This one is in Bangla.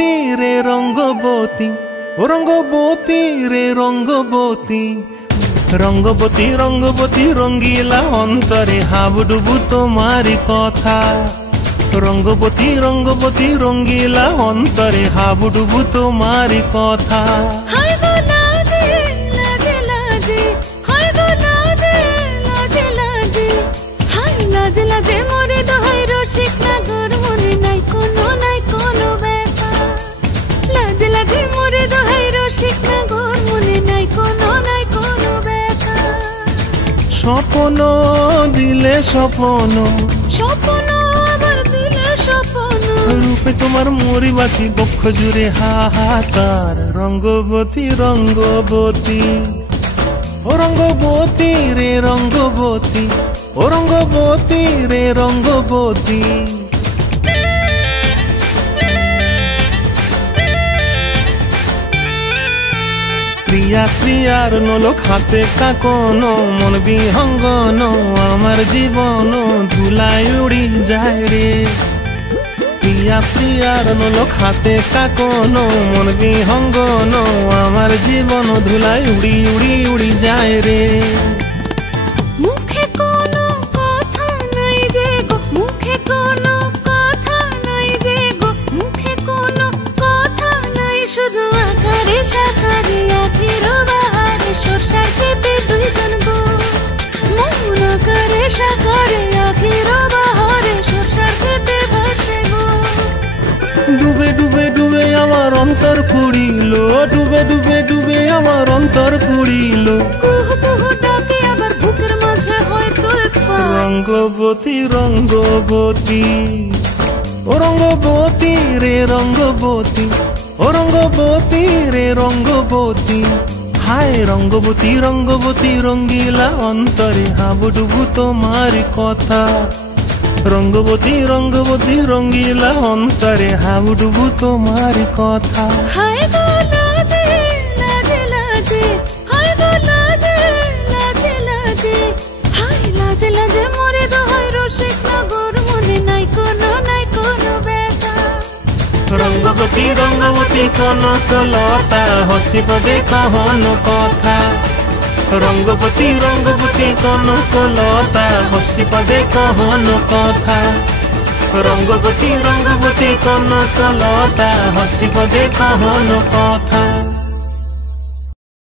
রঙ্গবতী রে রঙ্গবতী, ও রঙ্গবতী রে রঙ্গবতী, রঙ্গবতী রঙ্গবতী রঙ্গিলা অন্তরে হাবুডুবু তোমারি কথা। রঙ্গবতী রঙ্গবতী রঙ্গিলা অন্তরে হাবুডুবু তোমারি কথা। হায় গো লাজে লাজে লাজে, হায় গো লাজে লাজে লাজে, হায় লাজে লাজে মোরে দোহাই রসিক নাগর মনে নাই কোনো ব্যথা। লাজে লাজে মোরে দোহাই রসিক নাগর মনে নাই কোনো ব্যথা। স্বপ্ন দিলে স্বপ্ন, স্বপ্ন আবার দিলে স্বপ্ন, রূপে তোমার মরি বাছি বক্ষ জুড়ে হাহাকার। রঙ্গবতী রঙ্গবতী, ও রঙ্গবতী রে রঙ্গবতী, ও রঙ্গবতী রে রঙ্গবতী। প্রিয়া প্রিয়ার নলোক হাতে কাকন, মন বিহঙ্গন আমার জীবন ধুলায় উড়ি যায় রে। প্রিয়া প্রিয়ার নলোক হাতে কাকন, মন বিহঙ্গন আমার জীবন ধুলায় উড়ি উড়ি উড়ি যায় রে। মুখে কোনো কথা নাই যে গো, মুখে কোনো কথা নাই যে গো, মুখে কোনো কথা নাই, শুধু আকারে সাকারে আখির বাহারে সরষার খেতে দুইজন গো। মন আকারে সাকারে আখির বাহারে সরষার খেতে ভাসে গো। ডুবে ডুবে ডুবে আমার অন্তর পুড়িল, ডুবে ডুবে ডুবে আমার অন্তর পুড়িল। কুহু কুহু ডাকে আবার বুকের মাঝে হয় তোলপাড়। রঙ্গবতী রঙ্গবতী, ও রঙ্গবতী রে রঙ্গবতী, ও রঙ্গবতী রে রঙ্গবতী। হায় রঙ্গবতী রঙ্গবতী রঙ্গিলা অন্তরে হাবুডুবু তোমারি কথা। রঙ্গবতী রঙ্গবতী রঙ্গিলা অন্তরে হাবুডুবু তোমারি কথা। হায় গো লাজে লাজে লাজে, হায় গো লাজে লাজে লাজে, হায় লাজে লাজে মোরে দোহাই রসিক নগর মনে নাই কোনো ব্যথা। রঙ্গবতী রঙ্গবতী কনকলতা হসিব দেখহন কথা। রঙ্গবতী রঙ্গবতী কনকলতা হসিব দেখহন কথা। রঙ্গবতী রঙ্গবতী কনকলতা হসিব দেখহন কথা।